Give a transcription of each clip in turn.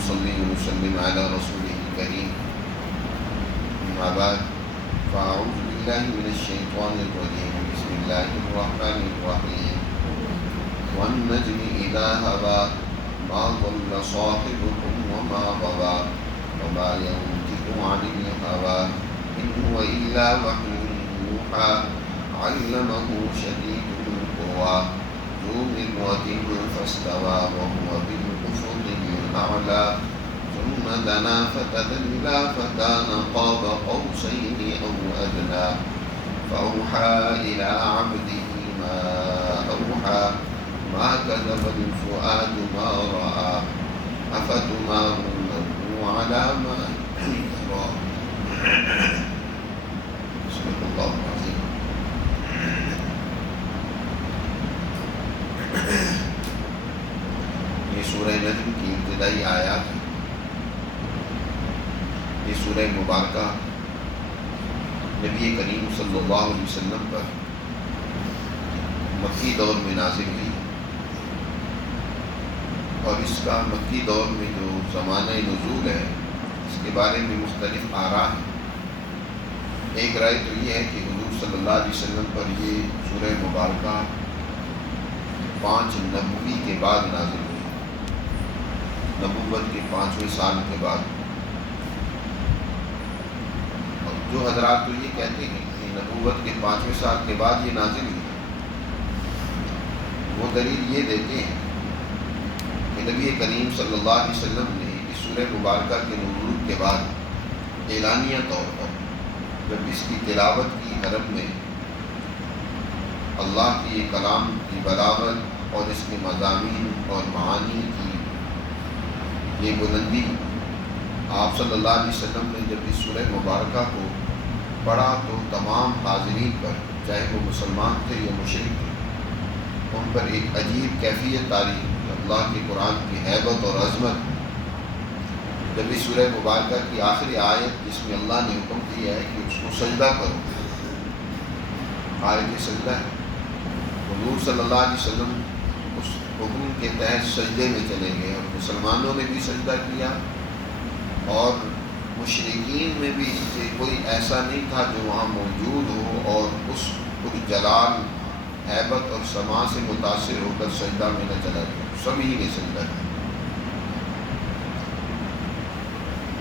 ونصلي ونسلم على رسوله الكريم. أما بعد فأعوذ بالله من الشيطان الرجيم. بسم الله الرحمن الرحيم. والنجم إذا هوى ما ضل صاحبكم وما غوى وما ينطق عن الهوى إن هو إلا وحي يوحى علمه شديد القوى ذو مرة فاستوى وهو بالأفق الأعلى ثم دنا فتدلى فكان قاب قوسين أو أدنى فأوحى إلى عبده ما أوحى ما كذب الفؤاد ما رأى أفتمارونه على ما يرى. صدق الله العظيم. یہ سورہ نجم کی ابتدائی آیات ہے. یہ سورہ مبارکہ نبی کریم صلی اللہ علیہ وسلم پر مکی دور میں نازل ہوئی، اور اس کا مکی دور میں جو زمانہ نزول ہے اس کے بارے میں مختلف آراء ہیں. ایک رائے تو یہ ہے کہ حضور صلی اللہ علیہ وسلم پر یہ سورہ مبارکہ 5 نبوی کے بعد نازل ہوئی، نبوت کے 5ویں سال کے بعد. اور جو حضرات تو یہ کہتے ہیں کہ نبوت کے 5ویں سال کے بعد یہ نازل ہوئی، وہ دلیل یہ دیتے ہیں کہ نبی کریم صلی اللہ علیہ وسلم نے اس سورہ مبارکہ کے نزول کے بعد اعلانیہ طور پر جب اس کی تلاوت کی حرم میں اللہ کی کلام کی بلاغت اور اس کے مضامین اور معانی کی یہ بلندی، آپ صلی اللہ علیہ وسلم نے جب اس سورہ مبارکہ کو پڑھا تو تمام حاضرین پر، چاہے وہ مسلمان تھے یا مشرک تھے، ان پر ایک عجیب کیفیت طاری. اللہ کے قرآن کی ہیبت اور عظمت جب اس سورہ مبارکہ کی آخری آیت جس میں اللہ نے حکم دیا ہے کہ اس کو سجدہ کرو، آیت سجدہ ہے، حضور صلی اللہ علیہ وسلم اس حکم کے تحت سجدے میں چلے گئے، اور مسلمانوں نے بھی سجدہ کیا، اور مشرکین میں بھی اس سے کوئی ایسا نہیں تھا جو وہاں موجود ہو اور اس جلال ہیبت اور سما سے متاثر ہو کر سجدہ میں نہ چلا گیا. سبھی نے سجدہ کیا.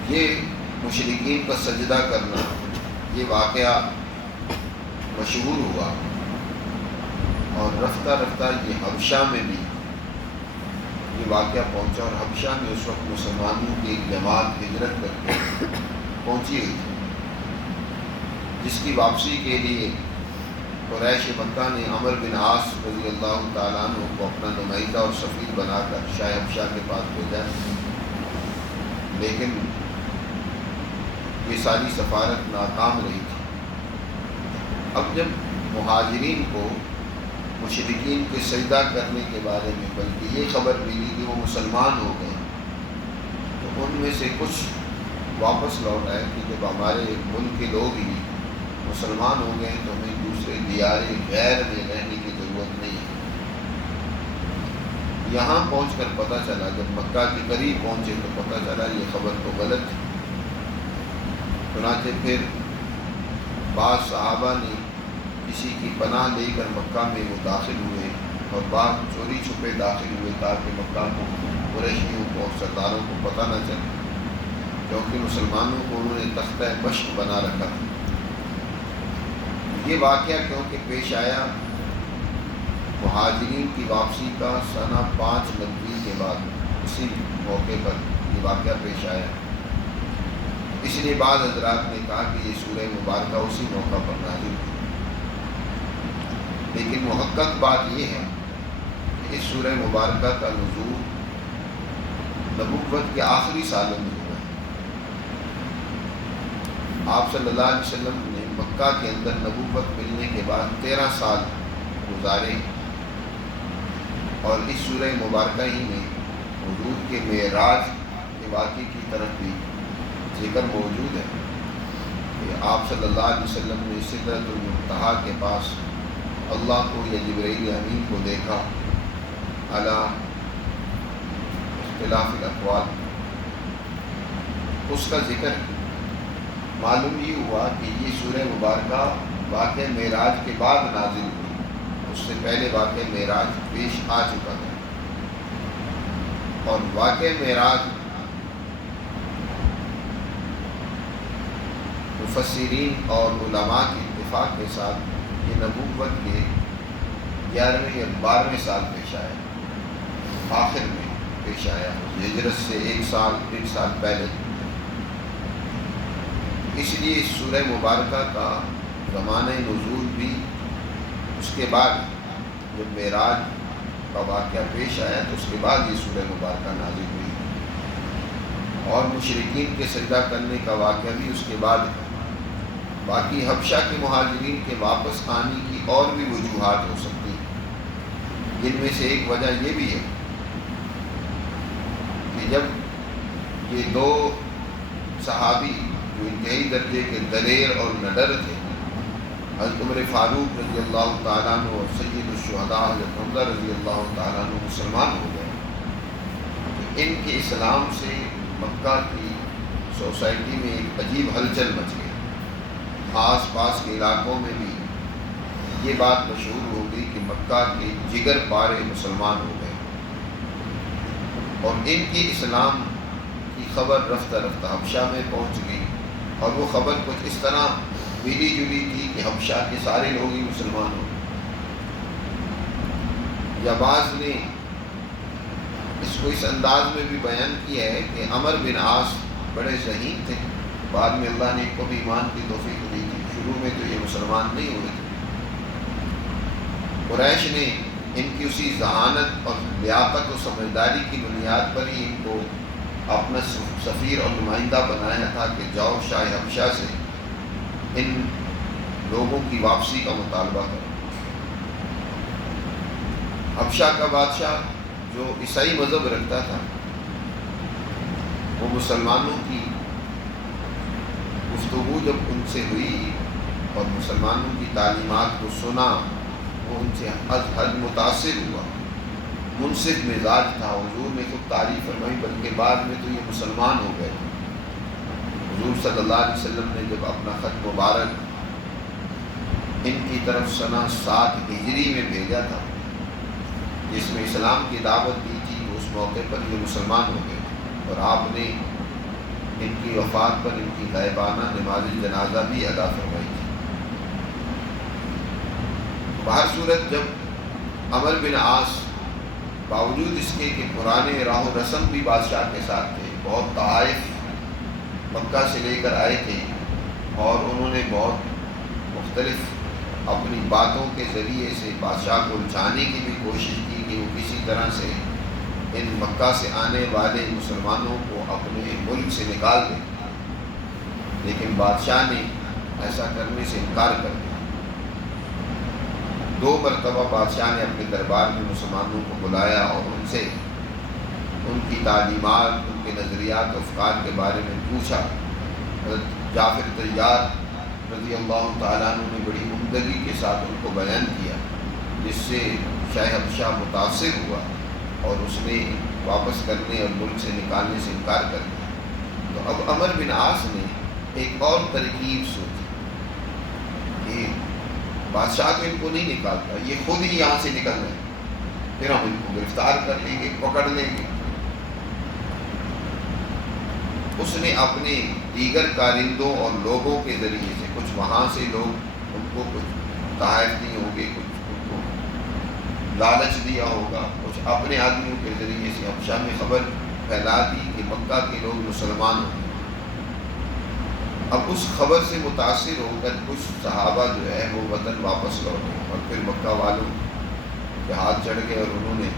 یہ مشرکین کا سجدہ کرنا یہ واقعہ مشہور ہوا، اور رفتہ رفتہ یہ حبشہ میں بھی یہ واقعہ پہنچا، اور حبشہ میں اس وقت مسلمانوں کی ایک جماعت ہجرت کر کے پہنچی ہوئی تھی، جس کی واپسی کے لیے قریش مکہ نے عمر بن عاص رضی اللہ تعالیٰ عنہ کو اپنا نمائندہ اور سفیر بنا کر شاہ حبشہ کے پاس بھیجا، لیکن یہ ساری سفارت ناکام رہی تھی. اب جب مہاجرین کو مشرکین کے سجدہ کرنے کے بارے میں بلکہ یہ خبر ملی کہ وہ مسلمان ہو گئے، تو ان میں سے کچھ واپس لوٹ آئے کہ جب ہمارے ملک کے لوگ ہی مسلمان ہو گئے تو ہمیں دوسرے دیار غیر میں رہنے کی ضرورت نہیں ہے. یہاں پہنچ کر پتہ چلا، جب مکہ کے قریب پہنچے تو پتہ چلا یہ خبر تو غلط تھی. چنانچہ پھر بعض صحابہ نے کسی کی پناہ لے کر مکہ میں وہ داخل ہوئے، اور بعض چوری چھپے داخل ہوئے تاکہ مکہ کو قریشیوں کو اور سرداروں کو پتہ نہ چلے، کیونکہ مسلمانوں کو انہوں نے تختہ مشق بنا رکھا تھا. یہ واقعہ کیونکہ پیش آیا مہاجرین کی واپسی کا سنہ 5 نبوی کے بعد، اسی موقع پر یہ واقعہ پیش آیا، اس لیے بعض حضرات نے کہا کہ یہ سورہ مبارکہ اسی موقع پر نازل ہوئی. لیکن محقق بات یہ ہے کہ اس سورہ مبارکہ کا نزول نبوت کے آخری سالوں میں ہوا ہے. آپ صلی اللہ علیہ وسلم نے مکہ کے اندر نبوت ملنے کے بعد 13 سال گزارے، اور اس سورہ مبارکہ ہی میں حضور کے معراج کے واقعے کی طرف بھی ذکر موجود ہے کہ آپ صلی اللہ علیہ وسلم نے سدرۃ المنتہا کے پاس اللہ کو یا جبرائیل امین کو دیکھا، اعلیٰ اختلاف الاقوال اس کا ذکر ہے۔ معلوم یہ ہوا کہ یہ سورہ مبارکہ واقعہ معراج کے بعد نازل ہوئی، اس سے پہلے واقعہ معراج پیش آ چکا تھا، اور واقعہ معراج مفسرین اور علماء کے اتفاق کے ساتھ یہ نبوت کے 11ویں یا 12ویں سال پیش آیا، آخر میں پیش آیا، ہجرت سے 1 سال پہلے۔ اس لیے اس سورہ مبارکہ کا زمانہ نزول بھی اس کے بعد، جب معراج کا واقعہ پیش آیا تو اس کے بعد یہ سورہ مبارکہ نازل ہوئی، اور مشرکین کے سجدہ کرنے کا واقعہ بھی اس کے بعد ہے۔ باقی حبشہ کے مہاجرین کے واپس آنے کی اور بھی وجوہات ہو سکتی ہیں، جن میں سے ایک وجہ یہ بھی ہے کہ جب یہ دو صحابی جو انتہائی درجے کے دلیر اور نڈر تھے، حضرت عمر فاروق رضی اللہ تعالیٰ عنہ اور سید الشہداء حضرت حمزہ رضی اللہ تعالیٰ عنہ مسلمان ہو گئے، تو ان کے اسلام سے مکہ کی سوسائٹی میں ایک عجیب ہلچل مچ گئی۔ آس پاس کے علاقوں میں بھی یہ بات مشہور ہو گئی کہ مکہ کے جگر پارے مسلمان ہو گئے، اور ان کی اسلام کی خبر رفتہ رفتہ حبشہ میں پہنچ گئی، اور وہ خبر کچھ اس طرح ملی جلی تھی کہ حبشہ کے سارے لوگ ہی مسلمان ہو گئے۔ یا بعض نے اس کو اس انداز میں بھی بیان کیا ہے کہ عمر بن عاص بڑے ذہین تھے، بعد میں اللہ نے ان کو بھی ایمان کی توفیق دی تھی، شروع میں تو یہ مسلمان نہیں ہوئے تھے۔ قریش نے ان کی اسی ذہانت اور لیاقت و سمجھداری کی بنیاد پر ہی ان کو اپنا سفیر اور نمائندہ بنایا تھا کہ جاؤ شاہ حبشہ سے ان لوگوں کی واپسی کا مطالبہ کرو۔ حبشہ کا بادشاہ جو عیسائی مذہب رکھتا تھا، وہ مسلمانوں کی گفتگو جب ان سے ہوئی اور مسلمانوں کی تعلیمات کو سنا، وہ ان سے از حد متاثر ہوا، منصف مزاج تھا۔ حضور نے خود تعریف فرمائی، بلکہ بعد میں تو یہ مسلمان ہو گئے تھے۔ حضور صلی اللہ علیہ وسلم نے جب اپنا خط مبارک ان کی طرف سنہ 7 ہجری میں بھیجا تھا، جس میں اسلام کی دعوت دی تھی، اس موقع پر یہ مسلمان ہو گئے، اور آپ نے ان کی وفات پر ان کی غائبانہ نماز جنازہ بھی ادا فرمائی تھی۔ بہر صورت جب عمر بن عاص باوجود اس کے کہ پرانے راہ و رسم بھی بادشاہ کے ساتھ تھے، بہت تحائف مکہ سے لے کر آئے تھے، اور انہوں نے بہت مختلف اپنی باتوں کے ذریعے سے بادشاہ کو الجھانے کی بھی کوشش کی کہ وہ کسی طرح سے ان مکہ سے آنے والے مسلمانوں کو اپنے ملک سے نکال دیں، لیکن بادشاہ نے ایسا کرنے سے انکار کر دیا۔ 2 مرتبہ بادشاہ نے اپنے دربار میں مسلمانوں کو بلایا اور ان سے ان کی تعلیمات، ان کے نظریات و افکار کے بارے میں پوچھا۔ حضرت جعفر طیار رضی اللہ تعالیٰ عنہ نے بڑی عمدگی کے ساتھ ان کو بیان کیا، جس سے شاہ حبشہ متاثر ہوا اور اس نے واپس کرنے اور ملک سے نکالنے سے انکار کر دیا۔ تو اب عمر بن عاص نے ایک اور ترکیب سوچی کہ بادشاہ تو ان کو نہیں نکالتا، یہ خود ہی یہاں سے نکل رہے ہیں، پھر ہم ان کو گرفتار کر لیں گے، پکڑ لیں گے۔ اس نے اپنے دیگر کارندوں اور لوگوں کے ذریعے سے، کچھ وہاں سے لوگ ان کو کچھ تحائف دیے ہوں گے، کچھ ان کو لالچ دیا ہوگا، کچھ اپنے آدمیوں کے ذریعے سے حبشہ میں خبر پھیلا دی کہ مکہ کے لوگ مسلمان ہوں۔ اب اس خبر سے متاثر ہو کر کچھ صحابہ جو ہے وہ وطن واپس لوٹے، اور پھر مکہ والوں کے ہاتھ چڑھ گئے اور انہوں نے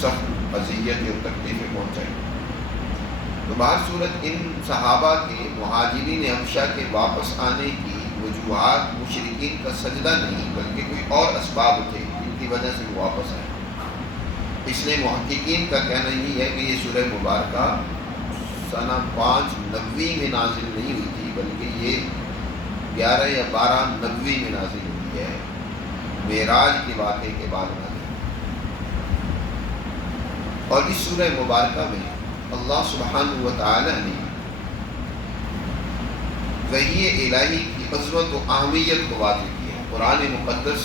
سخت اذیت اور تکلیفیں پہنچائی۔ تو بہر صورت ان صحابہ کے مہاجرین حبشہ کے واپس آنے کی وجوہات مشرکین کا سجدہ نہیں، بلکہ کوئی اور اسباب تھے جن کی وجہ سے وہ واپس آئے۔ اس لیے محققین کا کہنا یہ ہے کہ یہ سورہ مبارکہ سنہ 590 میں نازل نہیں ہوئی تھی، بلکہ یہ 11 یا 1290 میں نازل ہوئی ہے، معراج کے واقعے کے بعد نازل ہوئی۔ اور اس سورہ مبارکہ میں اللہ سبحانہ و تعالی نے وحی الہی کی عظمت و اہمیت کو واضح کی ہے، قرآن مقدس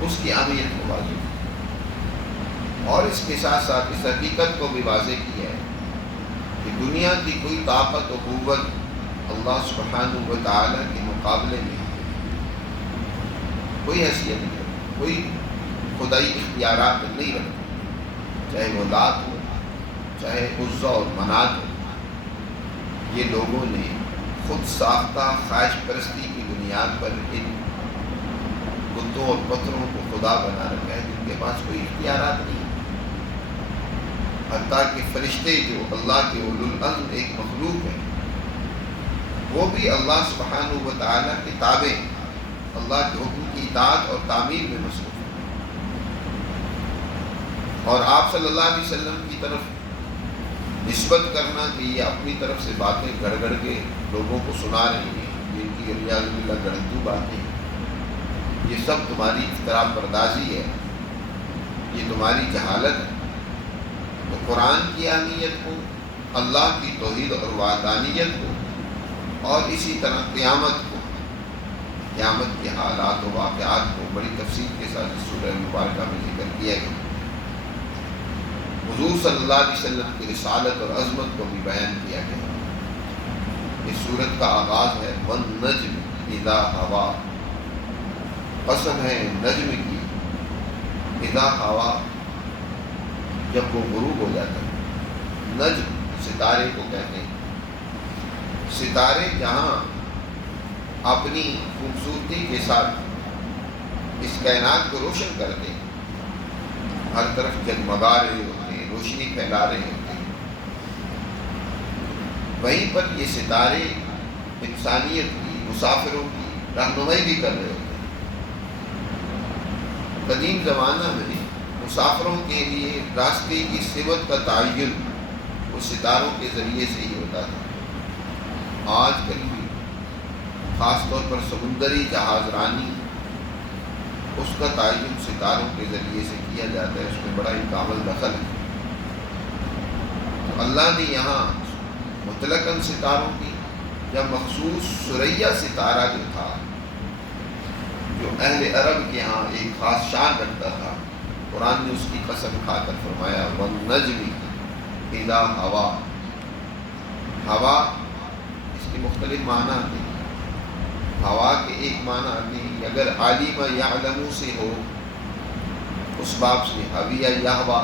اس کی اہمیت کو واضح کی ہے، اور اس کے ساتھ ساتھ اس حقیقت کو بھی واضح کی ہے کہ دنیا کی کوئی طاقت و قوت اللہ سبحانہ و تعالیٰ کے مقابلے میں کوئی حیثیت نہیں رکھتی، کوئی خدائی اختیارات نہیں رکھتی، چاہے وہ لات ہو، چاہے عزا اور منات ہو۔ یہ لوگوں نے خود ساختہ خواہش پرستی کی بنیاد پر ان بتوں اور پتھروں کو خدا بنا رکھا ہے جن کے پاس کوئی اختیارات نہیں، حتیٰ کہ فرشتے جو اللہ کے اولو العزم ایک مخلوق ہے، وہ بھی اللہ سبحانہ و تعالیٰ کے تابع، اللہ کے حکم کی اطاعت اور تعمیر میں مصروف ہے۔ اور آپ صلی اللہ علیہ وسلم کی طرف نسبت کرنا کہ یہ اپنی طرف سے باتیں گڑ گڑ کے لوگوں کو سنا رہی ہیں، جن کی ریاض باللہ گڑھنتو باتیں، یہ سب تمہاری اختراع پردازی ہے، یہ تمہاری جہالت ہے۔ تو قرآن کی اہمیت کو، اللہ کی توحید اور وحدانیت کو، اور اسی طرح قیامت کو، قیامت کے حالات و واقعات کو بڑی تفصیل کے ساتھ اس سورہ مبارکہ میں ذکر کیا گیا۔ حضور صلی اللہ علیہ وسلم کی رسالت اور عظمت کو بھی بیان کیا گیا۔ اس سورت کا آغاز ہے وَالنَّجْمِ اِذَا هَوَىٰ، قسم ہے نجم کی، اذا ہوا، جب وہ غروب ہو جاتا ہے۔ نجم ستارے کو کہتے ہیں، ستارے جہاں اپنی خوبصورتی کے ساتھ اس کائنات کو روشن کرتے ہیں، ہر طرف جگمگا رہے ہوتے ہیں، روشنی پھیلا رہے ہوتے ہیں، وہیں پر یہ ستارے انسانیت کی، مسافروں کی رہنمائی بھی کر رہے ہوتے ہیں۔ قدیم زمانہ میں مسافروں کے لیے راستے کی سمت کا تعین وہ ستاروں کے ذریعے سے ہی ہوتا تھا۔ آج کل بھی خاص طور پر سمندری جہاز رانی، اس کا تعین ستاروں کے ذریعے سے کیا جاتا ہے، اس میں بڑا ہی کامل دخل ہے۔ تو اللہ نے یہاں مطلقاً ستاروں کی، یا مخصوص ثریا ستارہ جو تھا، جو اہل عرب کے ہاں ایک خاص شان رکھتا تھا، قرآن نے اس کی قسم کھا کر فرمایا وَالنَّجْمِ اِذَا هَوَىٰ۔ ہوا اس کے مختلف معنی آتے ہیں۔ ہوا کے ایک معنی آتے ہیں اگر عالم یعلم سے ہو، اس باب سے حویہ یہوا،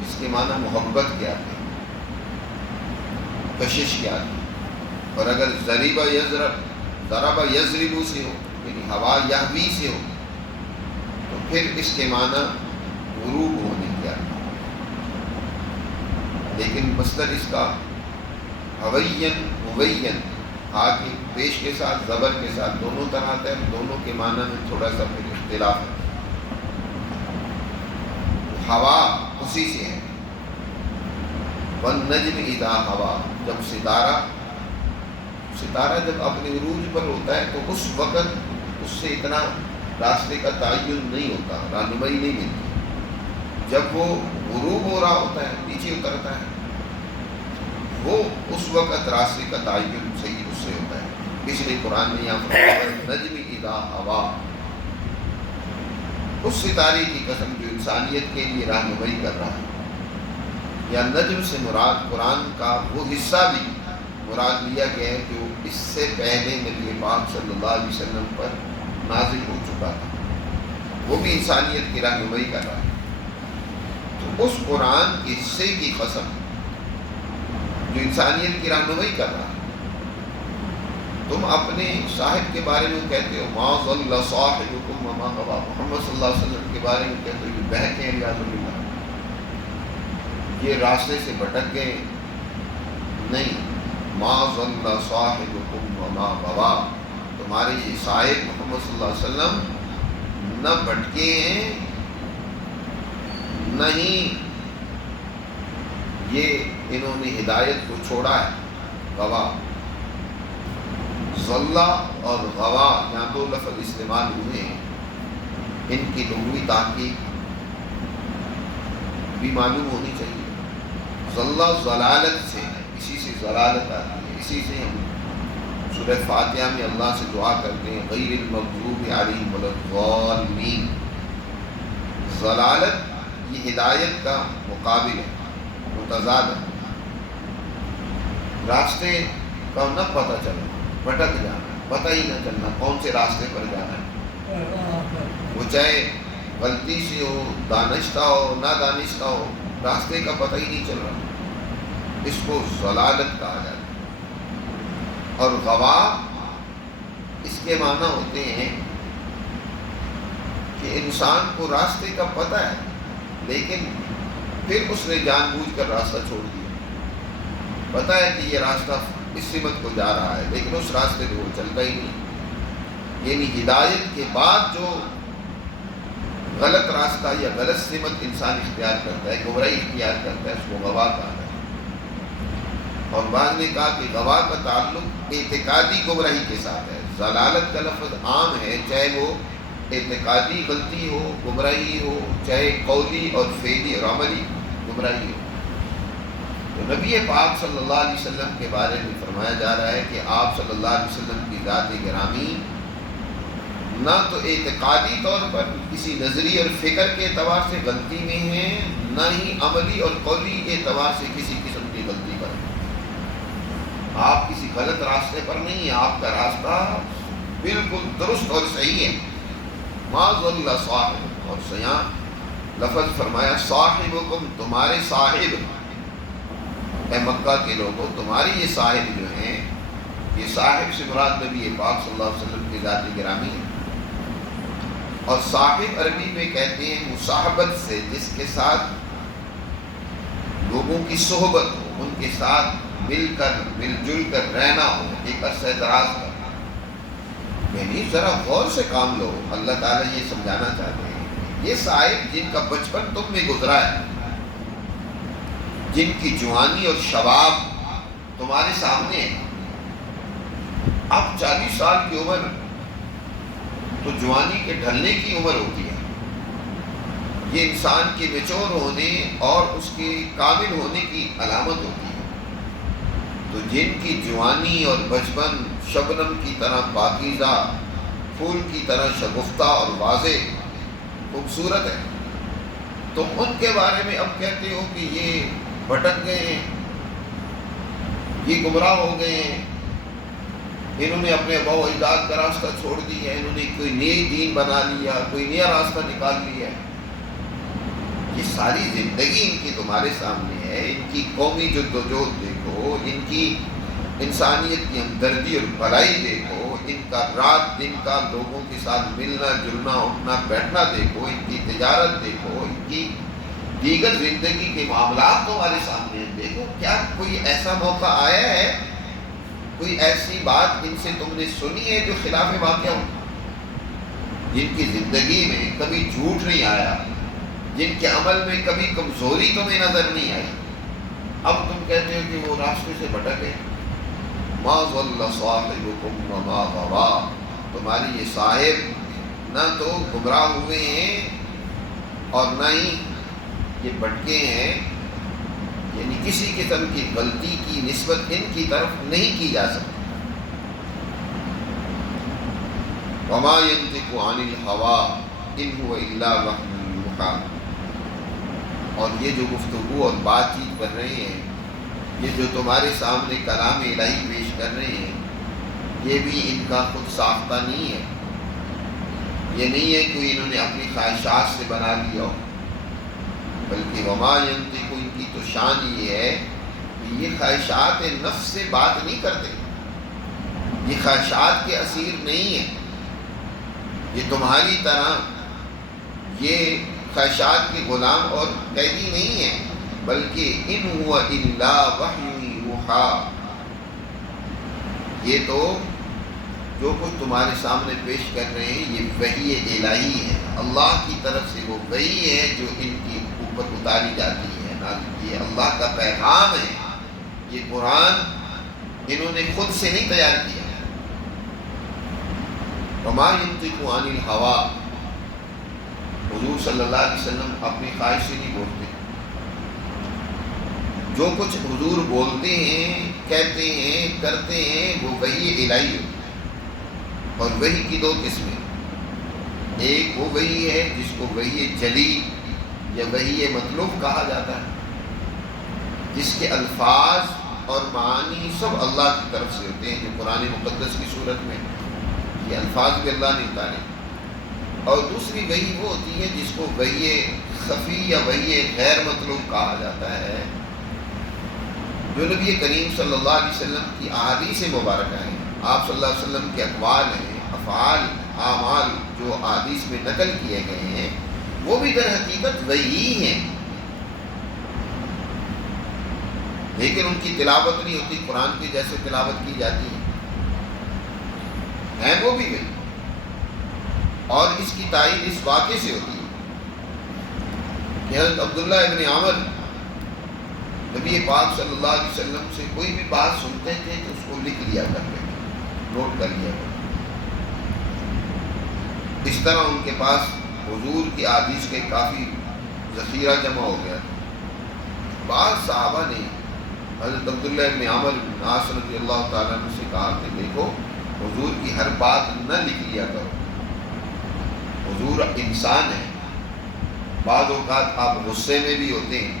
اس کے معنی محبت کے آتے ہیں، کشش کے آتے ہیں۔ اور اگر ضرب یضرب سے ہو، یعنی ہوا یہوی سے ہو، تو پھر اس کے معنی غروب ہونے کے آتے ہیں۔ لیکن مصدر اس کا حوین مبین، ہا کے پیش کے ساتھ زبر کے ساتھ دونوں طرح آتا ہے، دونوں کے معنی میں تھوڑا سا پھر اختلاف ہے۔ ہوا اسی سے ہے۔ وَالنَّجْمِ اِذَا هَوَىٰ، جب ستارہ جب اپنے عروج پر ہوتا ہے تو اس وقت اس سے اتنا راستے کا تعین نہیں ہوتا، رہنمائی نہیں ملتی۔ جب وہ غروب ہو رہا ہوتا ہے، نیچے اترتا ہے، وہ اس وقت راستے کا تعین صحیح اس سے ہوتا ہے۔ اس لیے قرآن نے یہاں فرمایا نجم اذا ہوا، اس ستارے کی قسم جو انسانیت کے لیے رہنمائی کر رہا ہے۔ یا نجم سے مراد قرآن کا وہ حصہ بھی مراد لیا گیا ہے جو اس سے پہلے نبی پاک صلی اللہ علیہ وسلم پر نازل ہو چکا تھا، وہ بھی انسانیت کی رہنمائی کر رہا ہے۔ تو اس قرآن کے حصے کی قسم جو انسانیت کی رہنمائی کر رہا ہے۔ تم اپنے صاحب کے بارے میں کہتے ہو ما ضل صاحبکم وما غوی، محمد صلی اللہ علیہ وسلم کے بارے میں کہتے ہو یہ بہکے ہیں، ریاض باللہ، یہ راستے سے بھٹک گئے۔ نہیں، ما ضل صاحبکم وما غوی، تمہارے یہ صاحب محمد صلی اللہ علیہ وسلم نہ بھٹکے ہیں، نہیں یہ انہوں نے ہدایت کو چھوڑا ہے۔ غوا، ضلع اور غوا یہاں دو لفظ استعمال ہوئے ہیں، ان کی لغوی تحقیق بھی معلوم ہونی چاہیے۔ ضلع ضلالت سے ہے، اسی سے ضلالت آتی ہے، اسی سے ہم سورہ فاتحہ میں اللہ سے دعا کرتے ہیں غیر المغضوب علیہم ولا الضالین. ضلالت یہ ہدایت کا مقابل ہے، متضاد ہے. راستے کا نہ پتہ چلنا، بھٹک جانا، پتہ ہی نہ چلنا کون سے راستے پر جانا ہے، وہ چاہے غلطی سے ہو، دانستہ ہو، نادانستہ ہو، راستے کا پتہ ہی نہیں چل رہا، اس کو ضلالت کہا جاتا ہے. اور غوا اس کے معنی ہوتے ہیں کہ انسان کو راستے کا پتہ ہے لیکن پھر اس نے جان بوجھ کر راستہ چھوڑ دیا. پتہ ہے کہ یہ راستہ اس سمت کو جا رہا ہے لیکن اس راستے پہ وہ چلتا ہی نہیں. یعنی ہدایت کے بعد جو غلط راستہ یا غلط سمت انسان اختیار کرتا ہے، گمراہی اختیار کرتا ہے، اس کو غوا کہا ہے. اور بعض نے کہا کہ غوا کا تعلق اعتقادی گمراہی کے ساتھ ہے. ضلالت کا لفظ عام ہے، چاہے وہ اعتقادی غلطی ہو، گمراہی ہو، چاہے قولی اور فعلی اور عملی گمراہی ہو. تو نبی پاک صلی اللہ علیہ وسلم کے بارے میں فرمایا جا رہا ہے کہ آپ صلی اللہ علیہ وسلم کی ذات گرامی نہ تو اعتقادی طور پر کسی نظری اور فکر کے اعتبار سے غلطی میں ہیں، نہ ہی عملی اور قولی اعتبار سے کسی قسم کی غلطی پر ہیں. آپ کسی غلط راستے پر نہیں ہیں، آپ کا راستہ بالکل درست اور صحیح ہے. ما ضل صاحب، اور سیاں لفظ فرمایا صاحبکم، تمہارے صاحب. اے مکہ کے لوگوں، تمہاری یہ صاحب جو ہیں، یہ صاحب سے مراد نبی پاک صلی اللہ علیہ وسلم کی ذات گرامی ہے. اور صاحب عربی میں کہتے ہیں مصاحبت سے، جس کے ساتھ لوگوں کی صحبت ہو، ان کے ساتھ مل جل کر رہنا ہو ایک عرصہ دراز کا. یعنی ذرا غور سے کام لو. اللہ تعالیٰ یہ سمجھانا چاہتے ہیں یہ صاحب جن کا بچپن تم میں گزرا ہے، جن کی جوانی اور شباب تمہارے سامنے ہے. اب 40 سال کی عمر تو جوانی کے ڈھلنے کی عمر ہوتی ہے. یہ انسان کے میچور ہونے اور اس کے کامل ہونے کی علامت ہوتی ہے. تو جن کی جوانی اور بچپن شبنم کی طرح پاکیزہ، پھول کی طرح شگفتہ اور واضح خوبصورت ہے، تم ان کے بارے میں اب کہتے ہو کہ یہ بھٹک گئے ہیں، یہ گمراہ ہو گئے ہیں، انہوں نے اپنے اباء و اجداد کا راستہ چھوڑ دیا ہے، انہوں نے کوئی نئی دین بنا لیا، کوئی نیا راستہ نکال لیا ہے. یہ ساری زندگی ان کی تمہارے سامنے ہے. ان کی قومی جدوجہد دیکھو، ان کی انسانیت کی ہمدردی اور بھلائی دیکھو، ان کا رات دن کا لوگوں کے ساتھ ملنا جلنا اٹھنا بیٹھنا دیکھو، ان کی تجارت دیکھو، ان کی دیگر زندگی کے معاملات تمہارے سامنے ہیں. دیکھو کیا کوئی ایسا موقع آیا ہے، کوئی ایسی بات ان سے تم نے سنی ہے جو خلاف واقع ہو؟ جن کی زندگی میں کبھی جھوٹ نہیں آیا، جن کے عمل میں کبھی کمزوری تمہیں نظر نہیں آئی، اب تم کہتے ہو کہ وہ راستے سے بھٹک گئے. ما ضل صاحبکم وما غوا، تمہاری یہ صاحب نہ تو گمراہ ہوئے ہیں اور نہ ہی یہ بھٹکے ہیں. یعنی کسی قسم کی غلطی کی نسبت ان کی طرف نہیں کی جا سکتی. وما ينطق عن الهوى ان هو الا وحی یوحی. اور یہ جو گفتگو اور بات چیت کر رہے ہیں، یہ جو تمہارے سامنے کلام الہی پیش کر رہے ہیں، یہ بھی ان کا خود ساختہ نہیں ہے. یہ نہیں ہے کہ انہوں نے اپنی خواہشات سے بنا لیا ہو، بلکہ وما ينطق، ان کی تو شان یہ ہے کہ یہ خواہشات نفس سے بات نہیں کرتے، یہ خواہشات کے اسیر نہیں ہیں. یہ تمہاری طرح یہ خواہشات کے غلام اور قیدی نہیں ہیں، بلکہ ان هو الا وحی یوحی. یہ تو جو کچھ تمہارے سامنے پیش کر رہے ہیں یہ وحی الہی ہے، اللہ کی طرف سے وہ وحی ہے جو ان کی اوپر اتاری جاتی ہے. یہ اللہ کا پیغام ہے. یہ قرآن انہوں نے خود سے نہیں تیار کیا. وما ينطق عن الهوى، حضور صلی اللہ علیہ وسلم اپنی خواہش سے نہیں بولتے. جو کچھ حضور بولتے ہیں، کہتے ہیں، کرتے ہیں، وہ وحی الہی ہوتی ہے۔ اور وحی کی دو قسمیں، ایک وہ وحی ہے جس کو وحی جلی یا وحی مطلوب کہا جاتا ہے، جس کے الفاظ اور معانی سب اللہ کی طرف سے ہوتے ہیں، جو قرآن مقدس کی صورت میں یہ الفاظ بھی اللہ نے اتارے۔ اور دوسری وحی وہ ہوتی ہے جس کو وحی خفی یا وحی غیر مطلوب کہا جاتا ہے، جو نبی کریم صلی اللہ علیہ وسلم کی احادیث مبارکہ ہیں، آپ صلی اللہ علیہ وسلم کے اقوال ہیں، افعال، اعمال جو احادیث میں نقل کیے گئے ہیں، وہ بھی در حقیقت وحی ہیں، لیکن ان کی تلاوت نہیں ہوتی قرآن کی جیسے تلاوت کی جاتی ہے وہ بھی وحی۔ اور اس کی تائید اس واقعے سے ہوتی ہے کہ حضرت عبداللہ ابن عمر نبی پاک صلی اللہ علیہ وسلم سے کوئی بھی بات سنتے تھے تو اس کو لکھ لیا کرتے تھے، نوٹ کر لیا کرتے۔ اس طرح ان کے پاس حضور کی احادیث کے کافی ذخیرہ جمع ہو گیا تھا۔ بعض صحابہ نے حضرت عبداللہ ابن عمر بن عاص رضی اللہ تعالیٰ عنہ سے کہا کہ دیکھو حضور کی ہر بات نہ لکھ لیا کرو، حضور انسان ہے، بعض اوقات آپ غصے میں بھی ہوتے ہیں،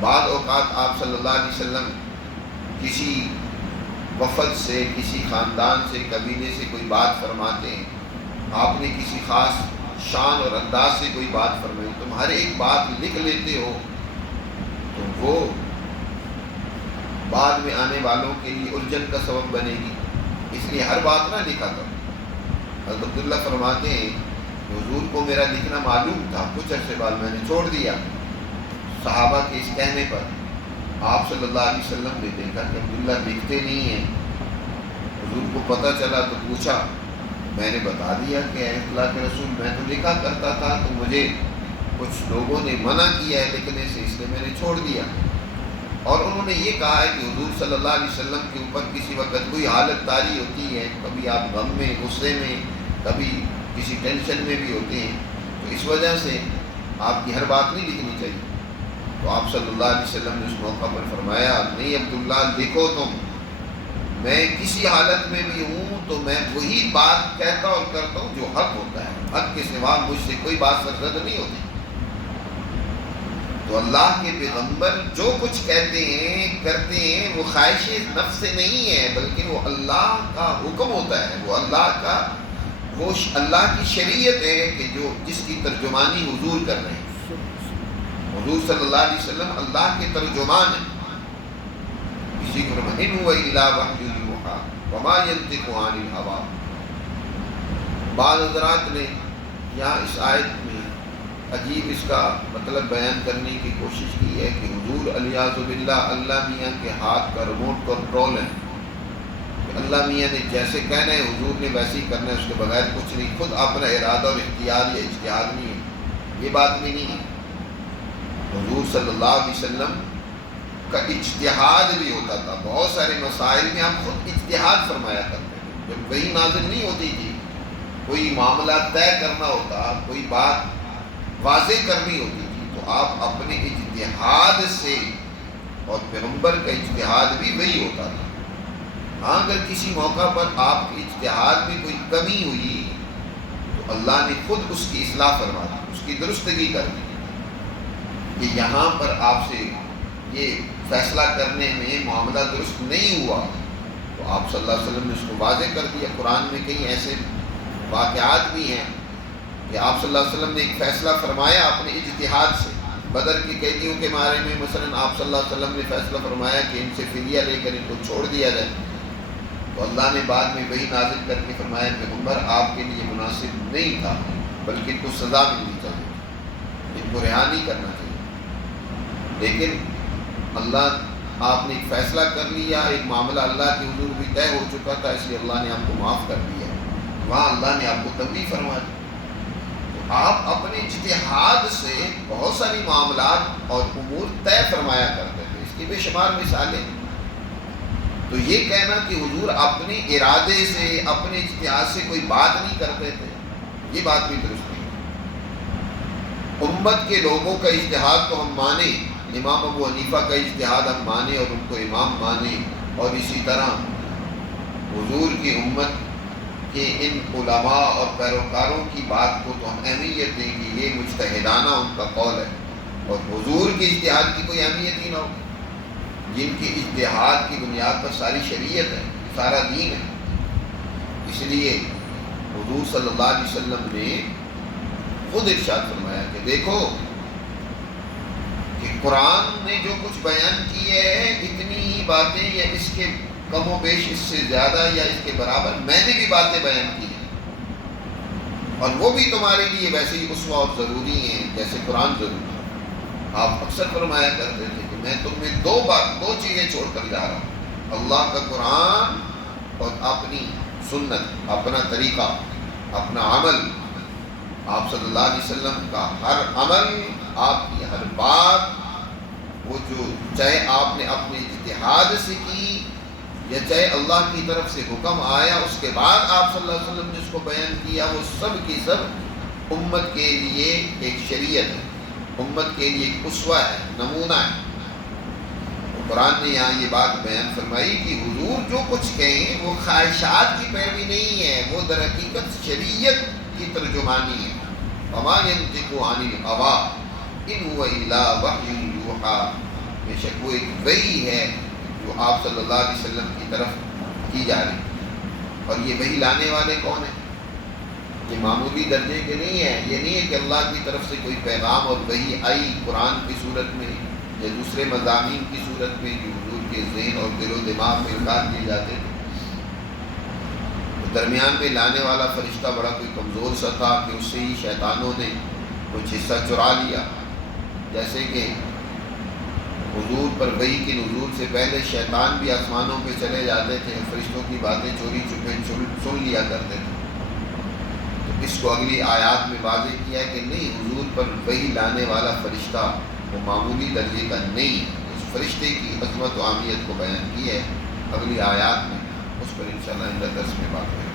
بعض اوقات آپ صلی اللہ علیہ وسلم کسی وفد سے، کسی خاندان سے، قبیلے سے کوئی بات فرماتے ہیں، آپ نے کسی خاص شان اور انداز سے کوئی بات فرمائی، تم ہر ایک بات لکھ لیتے ہو تو وہ بعد میں آنے والوں کے لیے الجھن کا سبب بنے گی، اس لیے ہر بات نہ لکھا کرو۔ حضرت عبداللہ فرماتے ہیں کہ حضور کو میرا لکھنا معلوم تھا، کچھ عرصے بعد میں نے چھوڑ دیا۔ صحابہ کے اس کہنے پر آپ صلی اللہ علیہ وسلم نے دیکھا کہ عبداللہ لکھتے نہیں ہیں، حضور کو پتہ چلا تو پوچھا، میں نے بتا دیا کہ اے اللہ کے رسول میں تو لکھا کرتا تھا، تو مجھے کچھ لوگوں نے منع کیا ہے لکھنے سے، اس لیے میں نے چھوڑ دیا۔ اور انہوں نے یہ کہا ہے کہ حضور صلی اللہ علیہ وسلم کے اوپر کسی وقت کوئی حالت طاری ہوتی ہے، کبھی آپ غم میں، غصے میں، کبھی کسی ٹینشن میں بھی ہوتے ہیں، تو اس وجہ سے آپ کی ہر بات نہیں لکھنی چاہیے۔ تو آپ صلی اللہ علیہ وسلم نے اس موقع پر فرمایا، نہیں عبداللہ لکھو تم، میں کسی حالت میں بھی ہوں تو میں وہی بات کہتا اور کرتا ہوں جو حق ہوتا ہے، حق کے سوا مجھ سے کوئی بات سرزد نہیں ہوتی۔ تو اللہ کے پیغمبر جو کچھ کہتے ہیں، کرتے ہیں، وہ خواہش نفس سے نہیں ہے، بلکہ وہ اللہ کا حکم ہوتا ہے، وہ اللہ کی شریعت ہے کہ جو جس کی ترجمانی حضور کر رہے ہیں۔ حضور صلی اللہ علیہ وسلم اللہ کے ترجمان ہیں۔ اسی کو إِنْ هُوَ إِلَّا وَحْيٌ يُوحَىٰ وَمَا يَنطِقُ عَنِ الْهَوَىٰ۔ بعض حضرات نے یہاں اس آیت میں عجیب اس کا مطلب بیان کرنے کی کوشش کی ہے کہ حضور علیہ باللہ اللہ میاں کے ہاتھ کا ریموٹ کنٹرول ہے، کہ اللہ میاں نے جیسے کہنا ہے حضور نے ویسے ہی کرنا ہے، اس کے بغیر کچھ نہیں، خود اپنا ارادہ اور اختیار یا اجتہاد نہیں ہے، یہ بات بھی نہیں ہے۔ حضور صلی اللہ علیہ وسلم کا اجتہاد بھی ہوتا تھا، بہت سارے مسائل میں ہم خود اجتہاد فرمایا کرتے تھے، جب وہی نازل نہیں ہوتی تھی، کوئی معاملہ طے کرنا ہوتا، کوئی بات واضح کرنی ہوتی تھی، تو آپ اپنے اجتہاد سے، اور پیغمبر کا اجتہاد بھی وہی ہوتا تھا۔ ہاں اگر کسی موقع پر آپ کے اجتہاد میں کوئی کمی ہوئی تو اللہ نے خود اس کی اصلاح فرما دی، اس کی درستگی کر دی کہ یہاں پر آپ سے یہ فیصلہ کرنے میں معاملہ درست نہیں ہوا، تو آپ صلی اللہ علیہ وسلم نے اس کو واضح کر دیا۔ قرآن میں کئی ایسے واقعات بھی ہیں کہ آپ صلی اللہ علیہ وسلم نے ایک فیصلہ فرمایا اپنے اجتہاد سے، بدر کے قیدیوں کے بارے میں مثلا آپ صلی اللہ علیہ وسلم نے فیصلہ فرمایا کہ ان سے فدیہ لے کر ان کو چھوڑ دیا جائے، تو اللہ نے بعد میں وہی نازل کر کے فرمایا پیغمبر آپ کے لیے مناسب نہیں تھا، بلکہ ان کو سزا ملنی چاہیے، ان کو رہا نہیں کرنا چاہیے، لیکن اللہ آپ نے ایک فیصلہ کر لیا، ایک معاملہ اللہ کے حضور بھی طے ہو چکا تھا، اس لیے اللہ نے آپ کو معاف کر دیا، وہاں اللہ نے آپ کو تنبیہ فرما دی۔ تو آپ اپنے اجتہاد سے بہت ساری معاملات اور امور طے فرمایا کرتے تھے، اس کی بے شمار مثالیں۔ تو یہ کہنا کہ حضور اپنے ارادے سے، اپنے اجتہاد سے کوئی بات نہیں کرتے تھے، یہ بات بھی درست نہیں۔ امت کے لوگوں کا اجتہاد تو ہم مانیں، امام ابو حنیفہ کا اجتہاد ہم مانیں اور ان کو امام مانیں، اور اسی طرح حضور کی امت کہ ان علماء اور پیروکاروں کی بات کو تو ہم اہمیت دیں کہ یہ مجتہدانہ ان کا قول ہے، اور حضور کے اجتہاد کی کوئی اہمیت ہی نہ ہو، جن کے اجتہاد کی بنیاد پر ساری شریعت ہے، سارا دین ہے۔ اس لیے حضور صلی اللہ علیہ وسلم نے خود ارشاد فرمایا کہ دیکھو کہ قرآن نے جو کچھ بیان کیے ہے اتنی ہی باتیں یا اس کے کم و بیش اس سے زیادہ یا اس کے برابر میں نے بھی باتیں بیان کی ہیں، اور وہ بھی تمہارے لیے ویسے ہی اسوہ اور ضروری ہیں جیسے قرآن ضروری ہے۔ آپ اکثر فرمایا کرتے تھے کہ میں تم میں دو چیزیں چھوڑ کر جا رہا ہوں، اللہ کا قرآن اور اپنی سنت، اپنا طریقہ، اپنا عمل۔ آپ صلی اللہ علیہ وسلم کا ہر عمل، آپ کی ہر بات، وہ جو چاہے آپ نے اپنے اجتہاد سے کی یا چاہے اللہ کی طرف سے حکم آیا اس کے بعد آپ صلی اللہ علیہ وسلم نے اس کو بیان کیا، وہ سب کی سب امت کے لیے ایک شریعت ہے، امت کے لیے ایک اسوہ ہے، نمونہ ہے۔ قرآن نے یہاں یہ بات بیان فرمائی کہ حضور جو کچھ کہیں وہ خواہشات کی پیروی نہیں ہے، وہ در حقیقت شریعت کی ترجمانی ہے۔ وَمَا يَنطِقُ عَنِ الْهَوَىٰ إِنْ هُوَ إِلَّا وَحْيٌ يُوحَىٰ، بے شک وہ ایک وحی ہے جو آپ صلی اللہ علیہ وسلم کی طرف کی جا رہی، اور یہ وحی لانے والے کون ہیں؟ یہ معمولی درجے کے نہیں ہیں، یہ نہیں ہے کہ اللہ کی طرف سے کوئی پیغام اور وحی آئی قرآن کی صورت میں یا دوسرے مضامین کی صورت میں جو حضور کے ذہن اور دل و دماغ میں القاء کیے جاتے تھے۔ درمیان میں لانے والا فرشتہ بڑا کوئی کمزور سا تھا کہ اس سے ہی شیطانوں نے کچھ حصہ چرا لیا، جیسے کہ حضور پر وحی کے نزول سے پہلے شیطان بھی آسمانوں پہ چلے جاتے تھے، فرشتوں کی باتیں چوری چھپے سن لیا کرتے تھے۔ تو اس کو اگلی آیات میں واضح کیا ہے کہ نہیں، حضور پر وحی لانے والا فرشتہ وہ معمولی درجے کا نہیں ہے۔ اس فرشتے کی عظمت و اہمیت کو بیان کی ہے اگلی آیات میں، اس پر انشاءاللہ درس میں بات کریں۔